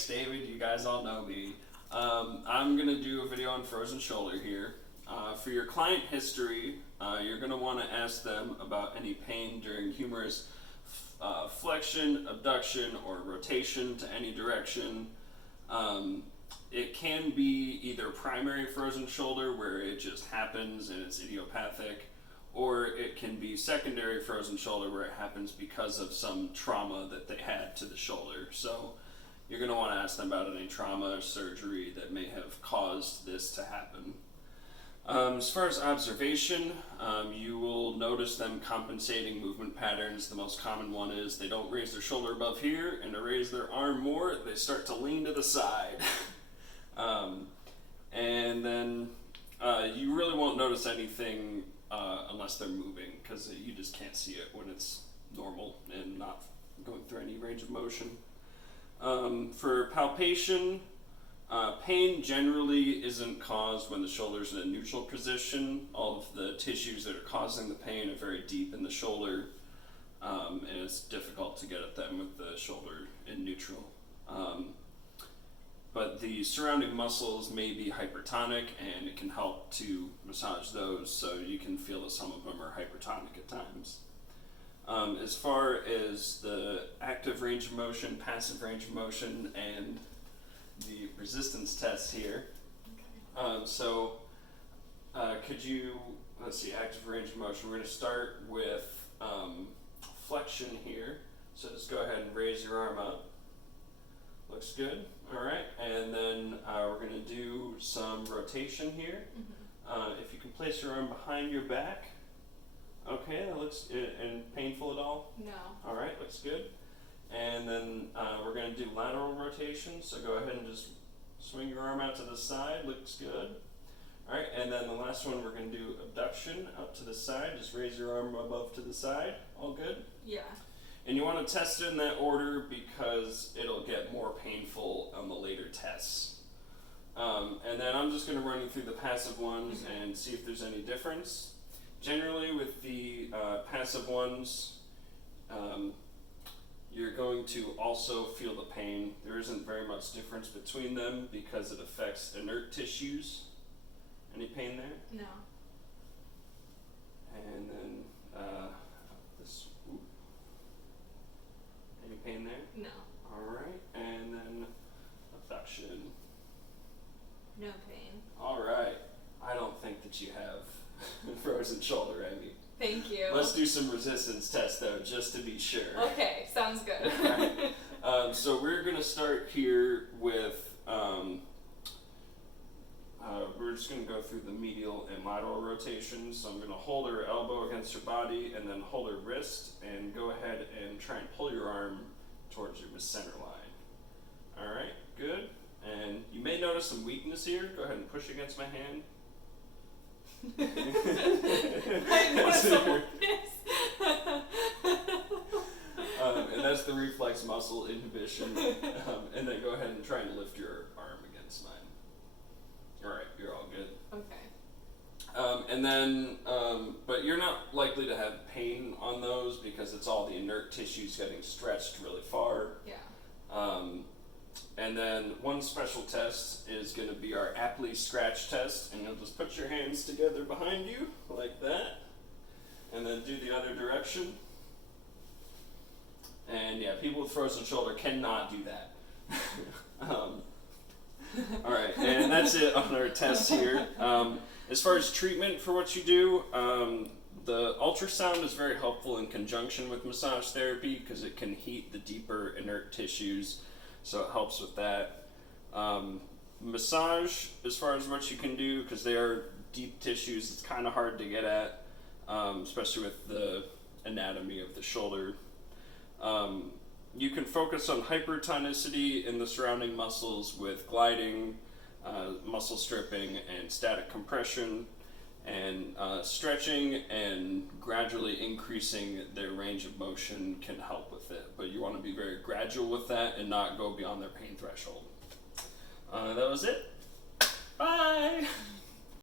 it's David. You guys all know me. I'm going to do a video on frozen shoulder here. For your client history, you're going to want to ask them about any pain during humerus flexion, abduction, or rotation to any direction. It can be either primary frozen shoulder, where it just happens and it's idiopathic, or it can be secondary frozen shoulder, where it happens because of some trauma that they had to the shoulder. So you're going to want to ask them about any trauma or surgery that may have caused this to happen. As far as observation, you will notice them compensating movement patterns. The most common one is they don't raise their shoulder above here, and to raise their arm more, they start to lean to the side. And then you really won't notice anything unless they're moving, because you just can't see it when it's normal and not going through any range of motion. For palpation, pain generally isn't caused when the shoulder's in a neutral position. All of the tissues that are causing the pain are very deep in the shoulder, and it's difficult to get at them with the shoulder in neutral. But the surrounding muscles may be hypertonic, and it can help to massage those, so you can feel that some of them are hypertonic at times. As far as the active range of motion, passive range of motion, and the resistance test here. Could you, let's see, active range of motion. We're going to start with flexion here. So just go ahead and raise your arm up. Looks good. All right. And then we're going to do some rotation here. If you can place your arm behind your back. Okay, that looks, and painful at all? No. All right, looks good. And then we're going to do lateral rotation, so go ahead and just swing your arm out to the side, looks good. All right, and then the last one, we're going to do abduction out to the side, just raise your arm above to the side, all good? Yeah. And you want to test it in that order because it'll get more painful on the later tests. And then I'm just going to run you through the passive ones and see if there's any difference. Generally with the passive ones, you're going to also feel the pain. There isn't very much difference between them because it affects inert tissues. Any pain there? No. And then this. Ooh. Any pain there? No. All right. And then abduction. No pain. All right. I don't think that you have frozen shoulder, Amy. Thank you. Let's do some resistance tests though, just to be sure. Okay, sounds good. Right. So we're going to start here with, we're just going to go through the medial and lateral rotations. So I'm going to hold her elbow against her body and then hold her wrist and go ahead and try and pull your arm towards your center line. All right, good. And you may notice some weakness here. Go ahead and push against my hand. I noticed some weakness. And that's the reflex muscle inhibition. And then go ahead and try and lift your arm against mine. All right, you're all good. Okay. And then, but you're not likely to have pain on those because it's all the inert tissues getting stretched really far. Yeah. And then one special test is going to be our Apley scratch test, and you'll just put your hands together behind you like that, and then do the other direction. And yeah, people with frozen shoulder cannot do that. All right, and that's it on our test here. As far as treatment for what you do, the ultrasound is very helpful in conjunction with massage therapy because it can heat the deeper inert tissues. So it helps with that. Massage, as far as what you can do, because they are deep tissues, it's kind of hard to get at, especially with the anatomy of the shoulder. You can focus on hypertonicity in the surrounding muscles with gliding, muscle stripping, and static compression, and stretching and gradually increasing their range of motion can help with it. But you want to be very gradual with that and not go beyond their pain threshold. That was it. Bye!